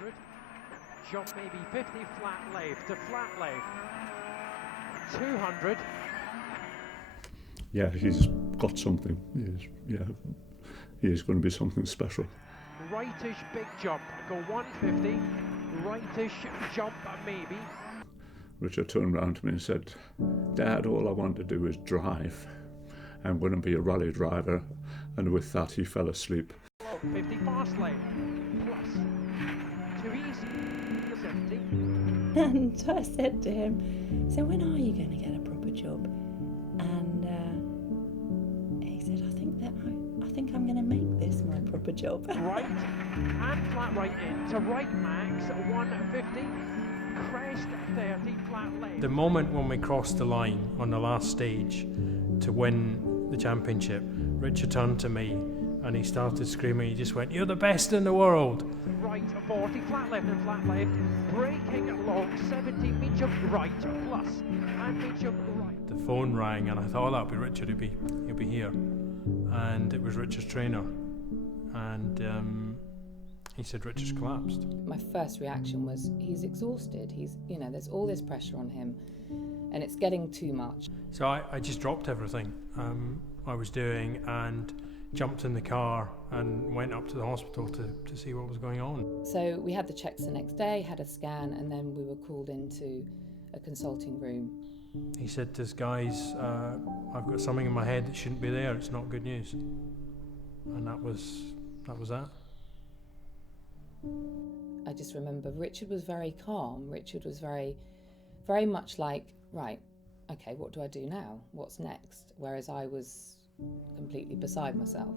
100. Jump maybe 50, flat left to flat left. 200. Yeah, he's got something. He is going to be something special. Rightish big jump, go 150. Rightish jump maybe. Richard turned around to me and said, "Dad, all I want to do is drive. I'm going to be a rally driver." And with that, he fell asleep. 50 fast lane, plus. Too easy, 70. And I said to him, "So when are you going to get a proper job?" And he said, I think I'm going to make this my proper job." Right, and flat right in, to right max, 150. Crest 30, flat left. The moment when we crossed the line on the last stage to win the championship, Richard turned to me and he started screaming. He just went, "You're the best in the world." Right 40, flat left and flat left. Braking long 70, medium right plus, and medium right. The phone rang and I thought, "Oh, that'll be Richard. He'll be here." And it was Richard's trainer, and he said Richard's collapsed. My first reaction was, he's exhausted. There's all this pressure on him, and it's getting too much. So I just dropped everything I was doing and jumped in the car and went up to the hospital to see what was going on. So we had the checks the next day, had a scan, and then we were called into a consulting room. He said to us, "Guys, I've got something in my head that shouldn't be there. It's not good news." And that was that. I just remember Richard was very calm. Richard was very, very much like, right, okay, what do I do now? What's next? Whereas I was completely beside myself.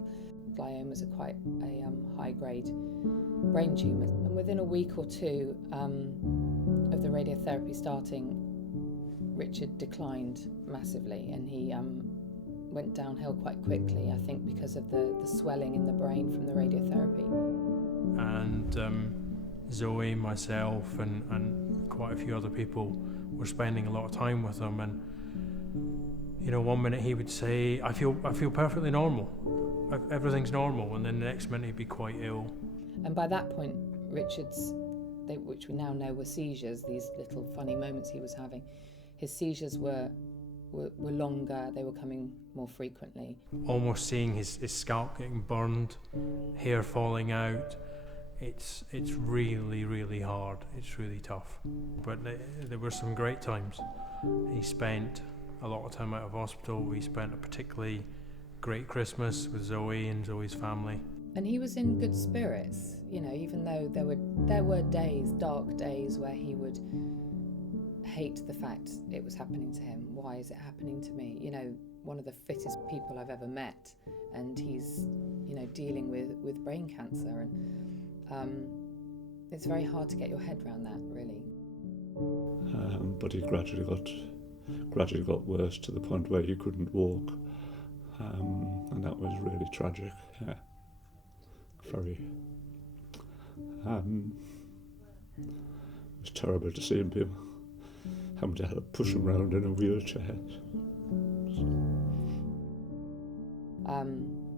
Gliomas are quite a high-grade brain tumour. And within a week or two of the radiotherapy starting, Richard declined massively, and he went downhill quite quickly, I think because of the swelling in the brain from the radiotherapy. And Zoe, myself, and quite a few other people were spending a lot of time with him. And one minute he would say, I feel perfectly normal. Everything's normal," and then the next minute he'd be quite ill. And by that point, Richard's, which we now know were seizures, these little funny moments he was having, his seizures were longer, they were coming more frequently. Almost seeing his scalp getting burned, hair falling out, it's really, really hard, it's really tough. But there were some great times. He spent a lot of time out of hospital. We spent a particularly great Christmas with Zoe and Zoe's family. And he was in good spirits, even though there were days, dark days, where he would hate the fact it was happening to him. Why is it happening to me? One of the fittest people I've ever met, and he's, dealing with brain cancer, and it's very hard to get your head around that, really. But he gradually got worse to the point where he couldn't walk, and that was really tragic. Yeah. Very. It was terrible to see him having to push him around in a wheelchair.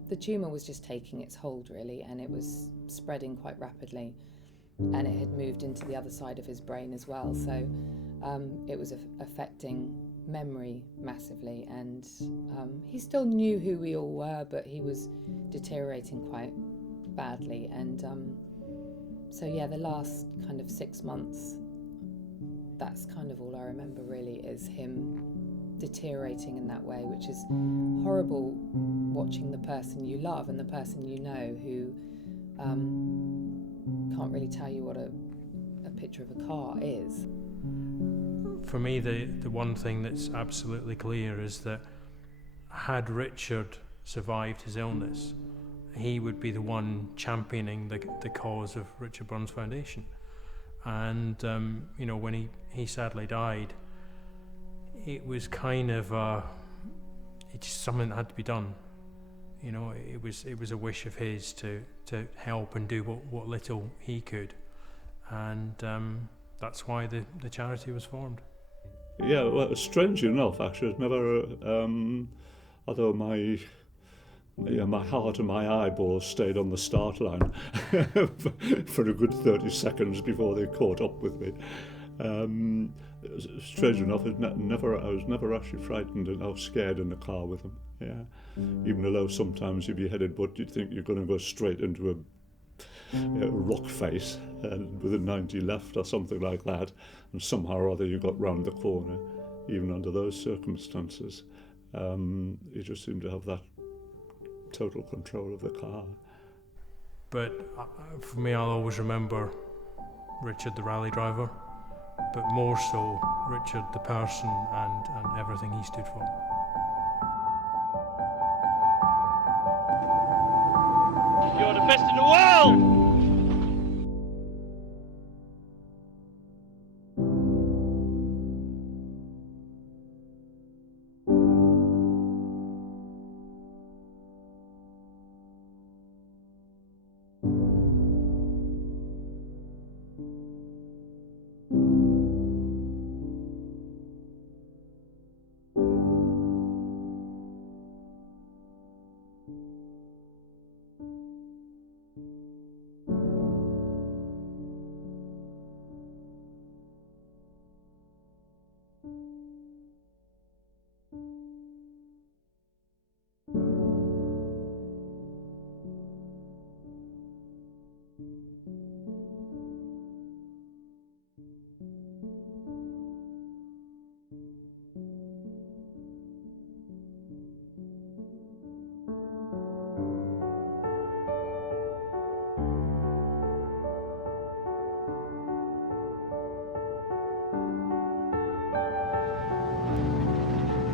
The tumour was just taking its hold, really, and it was spreading quite rapidly, and it had moved into the other side of his brain as well, so it was affecting memory massively, and he still knew who we all were, but he was deteriorating quite badly, and the last kind of 6 months, that's kind of all I remember, really, is him deteriorating in that way, which is horrible, watching the person you love and the person you know who can't really tell you what a picture of a car is. For me, the one thing that's absolutely clear is that had Richard survived his illness, he would be the one championing the cause of Richard Burns Foundation. And when he sadly died, it was kind of it's just something that had to be done. It was a wish of his to help and do what little he could, and that's why the charity was formed. Yeah, well, strangely enough, actually, it never. Although my Yeah, my heart and my eyeballs stayed on the start line for a good 30 seconds before they caught up with me. Strange enough, I was never actually frightened and I was scared in the car with them. Yeah, even though sometimes you'd be headed, but you'd think you're going to go straight into a rock face and with a 90 left or something like that, and somehow or other you got round the corner. Even under those circumstances, you just seem to have that total control of the car. But for me, I'll always remember Richard the rally driver, but more so Richard the person and everything he stood for. You're the best in the world!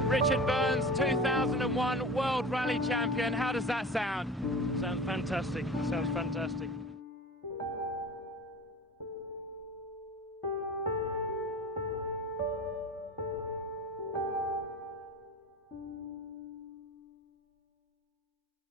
Richard Burns, 2001 World Rally Champion. How does that sound? Sounds fantastic. Sounds fantastic.